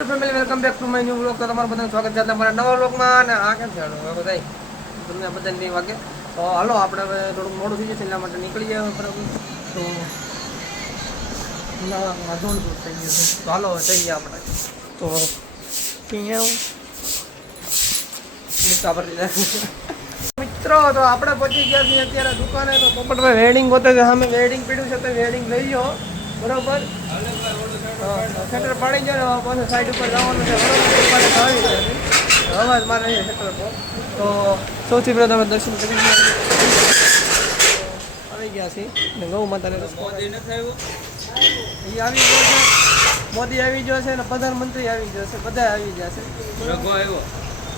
Family welcome back to my new vlog. તો તમારું બધાનું સ્વાગત છે તમારા નવા વ્લોગમાં. અને આ કેમ છે બધા તમને બધાને 2 વાગે તો હાલો આપણે હવે થોડુંક મોડું થઈ જશે એટલા માટે નીકળી જાય બરાબર. તો ના વાંધો થઈ ગયું છે તો હાલો જઈએ આપણે. તો મિત્રો તો આપણે પહોંચી ગયા છીએ અત્યારે દુકાને. તો પોપટભાઈ વેડિંગ ગોતે છે, સામે વેડિંગ પીડ્યું છે તો વેડિંગ લઈ લો બરોબર. શટર પાડી જાય ને પાછું સાઈડ ઉપર જવાનું છે બરોબર. અવાજ મારે છે શટર પર. તો સૌથી પહેલાં તમે દર્શન કરી આવી ગયા છીએ ને ગૌ માતાને મોદી નથી આવ્યો, એ આવી ગયો છે, મોદી આવી ગયો છે ને પ્રધાનમંત્રી આવી ગયો છે, બધા આવી ગયા છે.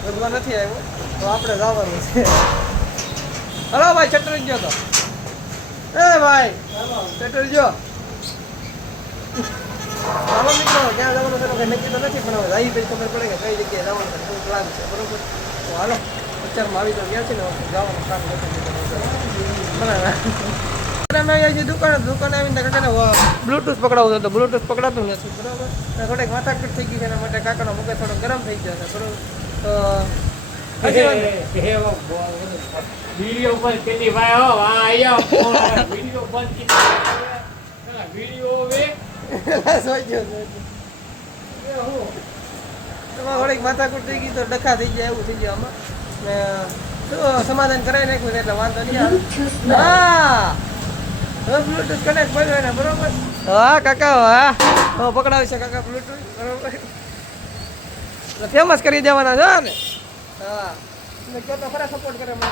ભગવાન નથી આવ્યો તો આપણે જવાનું છે. હલો ભાઈ ચટરી ગયો તો એ ભાઈ ચટરી ગયો. ચાલો મિત્રો ક્યાં જવાનું છે કંઈ નક્કી તો નથી પણ હવે આવી પછી ખબર પડે કે કઈ જગ્યાએ જવાનું છે, શું પ્લાન છે બરોબર. તો હાલો અત્યારમાં આવી તો ગયા છે ને જવાનું કામ નથી બરાબર. દુકાને આવીને કાકાને બ્લુટૂથ પકડાવું હતું તો બ્લુટૂથ પકડાતું નથી બરોબર. થોડીક માથાકૂટ થઈ ગઈ છે એના માટે કાકાનો મગજ થોડો ગરમ થઈ ગયો છે બરોબર. તો વિડીયો પર કેટલી ભાઈ હો આ આયા વિડીયો બંધ કીધું વિડીયો વે થોડીક માથાકૂટ થઈ ગઈ તો ડખા થઈ જાય એવું થઈ જાય આમાં ને શું સમાધાન કરાવી નાખ્યું એટલે વાંધો નહીં આવે. હા બ્લુટૂથ કનેક્ટ કર્યો ને બરોબર. હા કાકા હા પકડાવી છે કાકા બ્લુટૂથ બરોબર. ફેમસ કરી દેવાના છે ને. હા કયો તો ખરા સપોર્ટ કરે મને,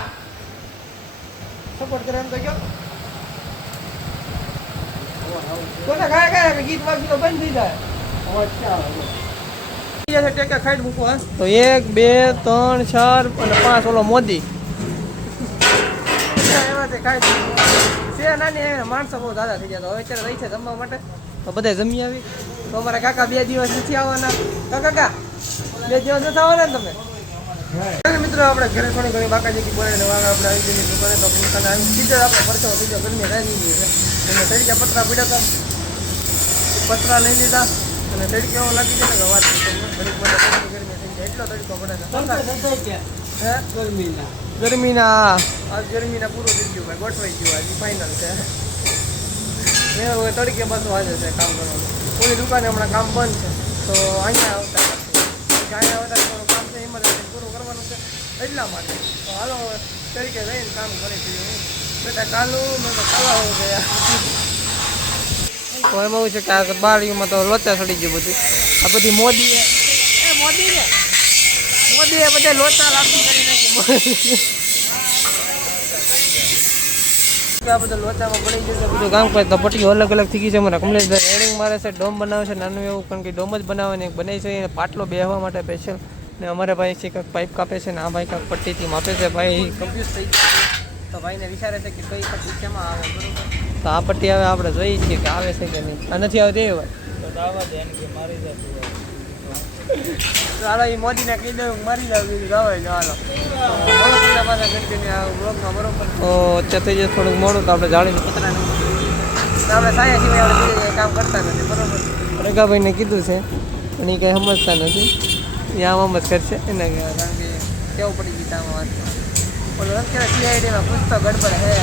સપોર્ટ કરે એમ તો કયો કોને ખાય ખાય ગીત વાગી તો બંધ થઈ જાય. ટેકા ખાઈ મૂકો તો 1 2 3 4 અને 5 ઓલો મોદી એમાંથી ખાઈ છે. નાની માણસો બહુ દાદા થઈ ગયા. હવે અત્યારે રહી છે જમવા માટે તો બધા જમી આવી. તો અમારા કાકા 2 દિવસ નથી આવવાના. કાકા 2 દિવસ નથી આવવાના ને તમે મિત્રો. આપણે ઘરે થોડી ઘણી બાકાજી બોલે આપણે આવી જઈએ દુકાને તો દુકાને આવી સીધો આપણે પરચો થઈ ગયો. ગરમી રાજી ગઈ છે અને તડકે પતરા પીડ્યા હતા, પતરા લઈ લીધા અને તડકે એવો લાગી જાય ને વાત ઘડીક માટે ગરમી થઈ જાય એટલો તડકો પડે છે ગરમીના. આજ ગરમીના પૂરું થઈ ગયું ભાઈ, ગોઠવાઈ ગયું આજે ફાઇનલ છે. એ તડકે બસ વાજે છે કામ કરવાનું. પૂરી દુકાને હમણાં કામ બંધ છે તો અહીંયા આવતા અહીંયા આવતા થોડું કામ છે ઇમરજન્સી પૂરું કરવાનું છે એટલા માટે. તો હાલો તરીકે જઈને કામ કરી દઈએ બેટા. કાલું મેં તો કાલા ગયા તો એમાં એવું છે કે આ બારીઓમાં તો લોચા ચડી ગયું બધું. આ બધી મોદીએ બધા લોચા લાગુ કરી નાખ્યું. આ બધા લોચામાં પડી ગયું છે બધું કામ કરે તો પટ્ટીઓ અલગ અલગ થઈ ગઈ છે. અમારા કમલેશભાઈ રેડિંગ મારે છે, ડોમ બનાવે છે નાનું એવું, કારણ કે ડોમ જ બનાવવાની બનાવી છે એને પાટલો બેસવા માટે સ્પેશિયલ. ને અમારે ભાઈ છે કાંઈક પાઇપ કાપે છે ને આ ભાઈ કાંઈક પટ્ટીથી માપે છે. ભાઈ કન્ફ્યુઝ થઈ ગયું તો ભાઈને વિચારે છે કે કઈ પટ્ટી શેમાં આવે બરોબર. તો આ પટ્ટી હવે આપણે જોઈએ છીએ કે આવે છે કે નહીં. આ નથી આવતી એ ભાઈ તો આવવા દે કે મારી જતું હાલો. એ મોદીને કહી દઉં મારી જાવ બીજું જવાય ને. હાલો પાછા કન્ટિન્યુ આ બ્લોગમાં બરોબર. તો અત્યારે થઈ જાય થોડુંક મોડું તો આપણે જાળીને પતરાને આપણે સાયા સિવાય આપણે બીજું કામ કરતા નથી બરોબર. રેગાભાઈને કીધું છે પણ એ કંઈ સમજતા નથી. એ આમ જ કરશે એને કારણ કે કેવું પડી ગયું આમાં વાત. ઓલું અત્યારે સીઆઈડીમાં પૂછતો ગડબડ હે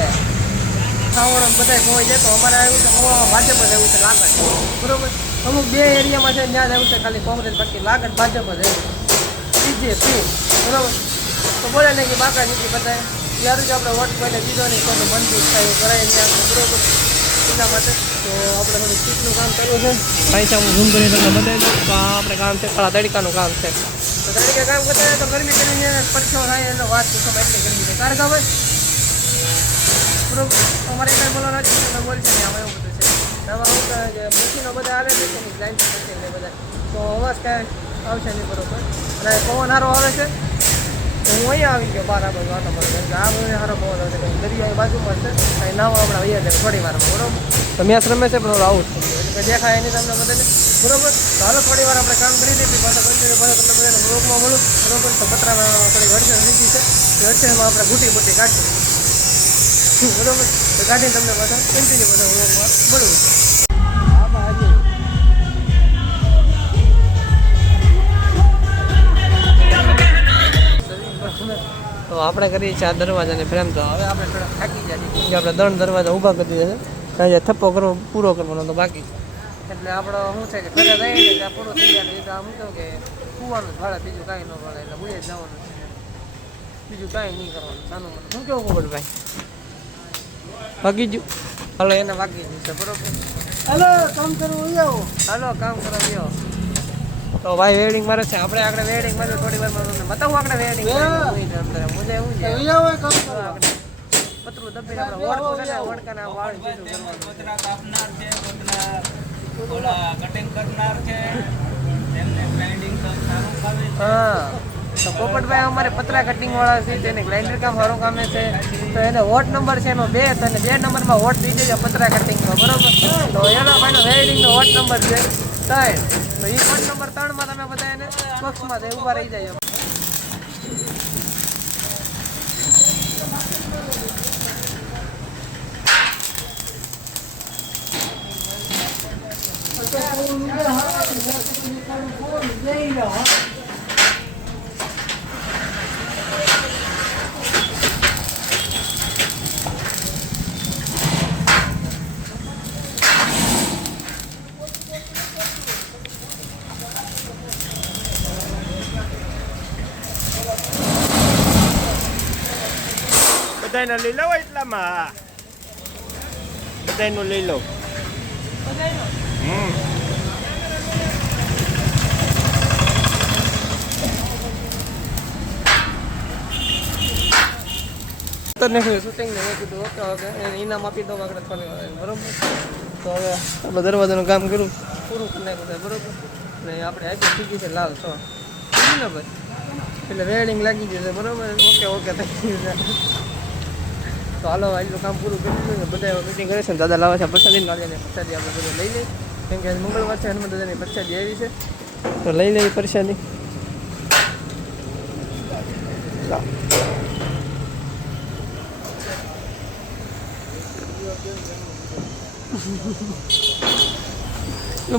ખાવડો બધા ખોવાઈ જાય. તો અમારે આવ્યું છે ખોવામાં ભાજપ જ આવ્યું છે લાગત બરોબર. અમુક 2 એરિયામાં છે ત્યાં જ આવ્યું છે ખાલી કોંગ્રેસ, બાકી લાગત ભાજપ જ આવ્યું બીજેપી બરોબર. તો બોલે નહીં કે બાકા નથી બધા યાર જ આપણે વોટ પહેલે દીધો નહીં તો મજબૂત થાય કરાય ત્યાં બરોબર. એના માટે તો આપણે થોડું સીટનું કામ કરવું છે. પૈસા હું ઝૂમ કરીને તમને બતાવી દઉં તો આપણે કામ છે થોડા તડકાનું કામ છે. તો તડકે કામ કરતા હોય તો ગરમી કરીને પરસો થાય એનો વાત પૂછો એટલી ગરમી છે તારે ખબર બરોબર. અમારે કાંઈ બોલવાનું નથી તમે બોલશે ને આમાં એવું બધું છે. આમાં હું જે મશીનો બધા આવે છે એની લાઈન છે બધા તો અવાજ કાંઈ આવશે નહીં બરોબર. અને પવન સારો આવે છે તો હું અહીંયા આવી ગયો બહાર આગળ વાતો મળે આ બધું સારો પવન આવે છે. દરિયાની બાજુમાં છે કાંઈ નાવા હમણાં વૈયા જાય થોડી વારમાં બરોબર. તો મેચ રમે છે પણ આવું જ એટલે કંઈ દેખાય નહીં તમને બધાને બરોબર. તો હાલો થોડી વાર આપણે કામ કરી દઈએ પાછા કન્ટિન્યુ પાછા તમને બધાને બ્લોગમાં મળું બરોબર. તો પતરામાં થોડી અડચણ થઈ ગઈ છે તો અડચણમાં આપણે બુટી કાઢીએ બરોબર. તો કાઢીને તમને પાછા કન્ટિન્યુ બધા બ્લોગમાં મળું. આપણે કરીએ છીએ આ દરવાજાની ફ્રેમ. તો હવે આપણે થોડા થાકી જાય કે આપણે 3 દરવાજા ઊભા કરી દીધા છે. ત્યાં થપ્પો કરવો પૂરો કરવાનો તો બાકી એટલે આપણો શું છે કે ઘરે રહીને ત્યાં પૂરો થઈ જાય એટલે આમ કહું કે કૂવાનું જ ભાડે બીજું કાંઈ ન ભાડે એટલે ભૂલી જ જવાનું છે. બીજું કાંઈ નહીં કરવાનું સાનું મને શું કેવું પોપટભાઈ? વાગી ગયું? હાલો એને વાગી ગયું છે બરોબર. હાલો કામ કરવું આવો. હાલો કામ કરો ગયો. તો ભાઈ વેડિંગ મારે છે. આપણે આગળ વેડિંગ માં થોડી વારમાં તમને બતાવું. આપણે વેડિંગ મજા એવું છે પતરું દબીને આપણે ઓળખું છે ને ઓળખાને વાળી બીજું કરવાનું. પતરા કાપનાર છે, પતરા ઓલા કટિંગ કરનાર છે, તેમને ગ્રાઇન્ડિંગ સારું ફાવે છે. હા તો પોપટભાઈ અમારે પતરા કટિંગ વાળા છે તેને ગ્રાઇન્ડર કામ સારું કામે છે. તો એને વોટ નંબર છે એનો 2 અને 2 નંબરમાં વોટ દઈ દેજો પતરા કટિંગનો બરોબર. તો એનો ભાઈનો વેડિંગનો વોટ નંબર છે 3. તો એ વોટ નંબર 3 માં તમે બધા એને બોક્સમાં ઊભા રહી જાય. બધાને લઈ લો એટલામાં બધાનું લઈ લો. શૂટિંગ ને મેં કીધું ઓકે એને ઇનામ આપી દો આગળ થોડી વાર બરોબર. તો હવે આપણે દરવાજાનું કામ કર્યું પૂરું કરી નાખ્યું છે બરોબર. ને આપણે આપી થઈ ગયું છે લાલ સો ને ભાઈ એટલે વેડિંગ લાગી ગયું છે બરોબર. ઓકે થઈ ગયું છે. તો હાલો આટલું કામ પૂરું કરી દીધું ને બધા મીટિંગ કરે છે ને દાદા લાવે છે પ્રસાદી નાળિયેરની પ્રસાદી આપણે બધું લઈ લઈએ કેમ કે મંગળવાર છે હનુમાન દાદાની પ્રસાદી આવી છે તો લઈ લઈએ પ્રસાદી.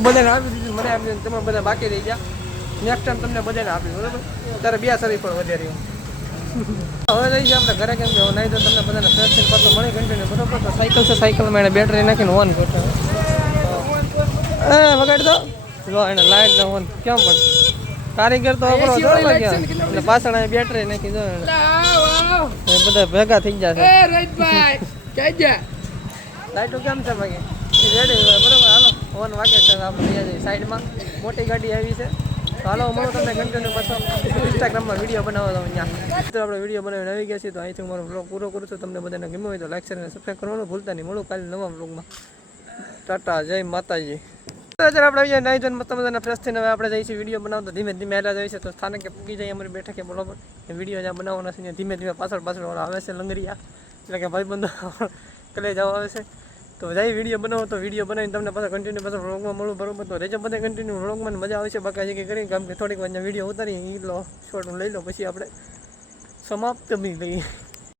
બધાને આપી દીધું મને આપી દીધું તમે બધા બાકી રહી ગયા. નેક્સ્ટ ટાઈમ તમને બધાને આપી બરોબર. ત્યારે 2 સરી પણ વધારી હવે લઈ જાય આપણે ઘરે કેમ કે નહીં તો તમને બધાને ફ્રેશ પાછો મળી કન્ટિન્યુ બરોબર. તો સાયકલ છે સાયકલમાં એને બેટરી નાખીને ઓન કરતો વગાડ દો જો એને લાઈટ ને ઓન કેમ પણ કારીગર તો આપણો દોડવા ગયા એટલે પાછળ અહીં બેટરી નાખી દો એને બધા ભેગા થઈ જશે. લાઈટો કેમ છે ભાઈ રેડી બરોબર. હાલો ઓન વાગે છે આપણે લઈ જઈએ સાઈડમાં મોટી ગાડી આવી છે. તો હાલો મળો તમને કન્ટિન્યુ પાછો ઇન્સ્ટાગ્રામમાં વિડીયો બનાવો તો અહીંયા તો આપણે વિડીયો બનાવીને આવી ગયા છીએ. તો અહીંથી મારો બ્લોગ પૂરો કરું છું. તમને બધાને ગમ્યો હોય તો લાઈક શેર અને સબસ્ક્રાઈબ કરવાનું ભૂલતા નહીં. મળું કાલે નવા બ્લોગમાં. ટાટા જય માતાજી. અત્યારે આપણે અહીંયા નાઈ જોઈને મસ્ત મજાના ફ્રેશ થઈને હવે આપણે જઈશું વિડીયો બનાવતો ધીમે ધીમે હેલા જાય છે. તો સ્થાનકે પૂગી જાય અમારી બેઠકે બરોબર. વિડીયો જ્યાં બનાવવાના છે ધીમે ધીમે પાછળ આવે છે લંગરિયા એટલે કે ભાઈબંધો કલે જવા આવે છે. તો જાય વિડીયો બનાવો તો વિડીયો બનાવીને તમને પાછા કન્ટિન્યુ પાછા વ્લોગમાં મળું બરોબર. તો રેજો બધા કન્ટિન્યુ વ્લોગમાં મજા આવશે. બાકી જગ્યાએ કરીને કામ કે થોડીક વાર વિડીયો ઉતારી એટલો શોર્ટ લઈ લો પછી આપણે સમાપ્ત બી લઈએ.